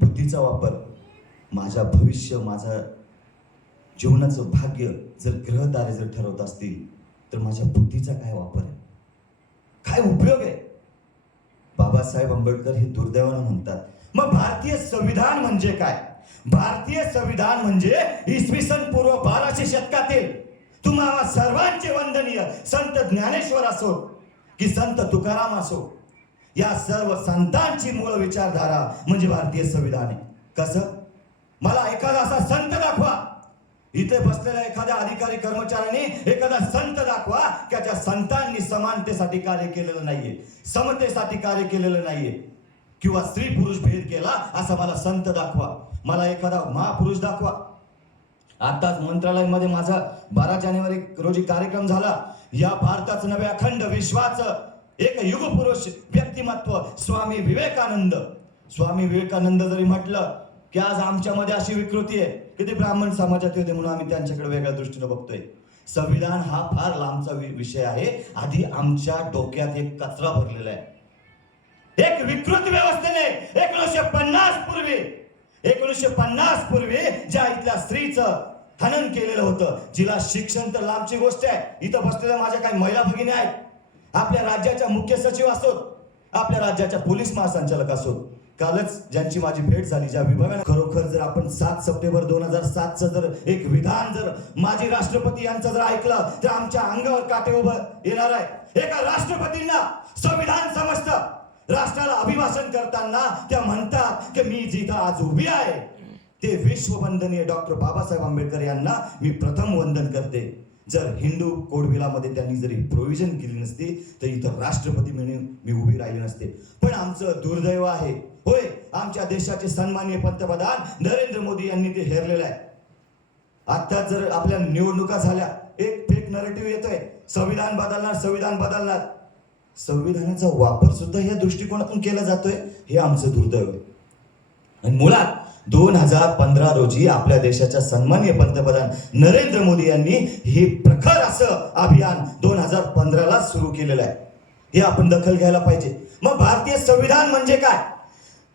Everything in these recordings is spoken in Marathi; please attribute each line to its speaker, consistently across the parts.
Speaker 1: बुद्धीचा वापर माझ्या भविष्य माझा जीवनाचं भाग्य जर ग्रहतारे जर ठरवत असतील तर माझ्या बुद्धीचा काय वापर आहे? काय उपयोग आहे? बाबासाहेब आंबेडकर हे दुर्दैवानं म्हणतात मग भारतीय संविधान म्हणजे काय? भारतीय संविधान म्हणजे इसवी सन पूर्व बाराशे शतकातील तुम्हाला सर्वांचे वंदनीय संत ज्ञानेश्वर असो की संत तुकाराम असो. या सर्व संतांची मूळ विचारधारा म्हणजे भारतीय संविधान आहे. कसं? मला एखादा असा संत दाखवा. इथे बसलेल्या एखाद्या अधिकारी कर्मचाऱ्यांनी एखादा संत दाखवा की त्या संतांनी समानतेसाठी कार्य केलेलं नाहीये. समतेसाठी कार्य केलेलं नाहीये. किंवा स्त्री पुरुष भेद केला असा मला संत दाखवा. मला एखादा महापुरुष दाखवा. आताच मंत्रालयामध्ये माझा बारा जानेवारी रोजी कार्यक्रम झाला. या भारताचं नव्या अखंड विश्वाचं एक युगपुरुष व्यक्तिमत्व स्वामी विवेकानंद. स्वामी विवेकानंद जरी म्हटलं की आज आमच्यामध्ये अशी विकृती आहे की ते ब्राह्मण समाजात होते म्हणून आम्ही त्यांच्याकडे वेगळ्या दृष्टीने बघतोय. संविधान हा फार लांबचा वि- विषय आहे. आधी आमच्या डोक्यात एक कचरा भरलेला आहे. एक विकृत व्यवस्थेने एकोणीसशे पन्नास पूर्वी एकोणीसशे पन्नास पूर्वी ज्या इथल्या स्त्रीचं हनन केलेलं होतं जिला शिक्षण तर लांबची गोष्ट आहे. इथं बसलेल्या माझ्या काही महिला भगिनी आहेत. आपल्या राज्याच्या मुख्य सचिव असोत आपल्या राज्याच्या पोलीस महासंचालक असोत. कालच ज्यांची माझी भेट झाली ज्या विभागाने खरोखर जर आपण सात सप्टेंबर दोन हजार सातचं जर एक विधान जर माजी राष्ट्रपती यांचं जर ऐकलं तर आमच्या अंगावर काटे उभं येणार आहे. एका राष्ट्रपतींना संविधान समजतं. राष्ट्राला अभिभाषण करताना त्या म्हणतात की मी जिथं आज उभी आहे ते विश्ववंदनीय डॉक्टर बाबासाहेब आंबेडकर यांना मी प्रथम वंदन करते. जर हिंदू कोडविलामध्ये त्यांनी जरी प्रोव्हिजन केली नसती तर इथं राष्ट्रपती म्हणून मी उभी राहिली नसते. पण आमचं दुर्दैव आहे. होय आमच्या देशाचे सन्माननीय पंतप्रधान नरेंद्र मोदी यांनी ते हेरलेलं आहे. आता जर आपल्या निवडणुका झाल्या एक फेक नरेटिव्ह येतोय. संविधान बदलणार संविधान बदलणार. संविधानाचा वापर सुद्धा या दृष्टिकोनातून केला जातोय हे आमचं दुर्दैव आहे. आणि मुळात दोन हजार पंधरा रोजी आपल्या देशाच्या सन्मान्य पंतप्रधान नरेंद्र मोदी यांनी हे प्रखर असं अभियान दोन हजार पंधराला सुरू केलेलं आहे. हे आपण दखल घ्यायला पाहिजे. मग भारतीय संविधान म्हणजे काय?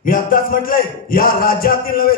Speaker 1: मी आताच म्हटलंय या राज्यातील नव्हे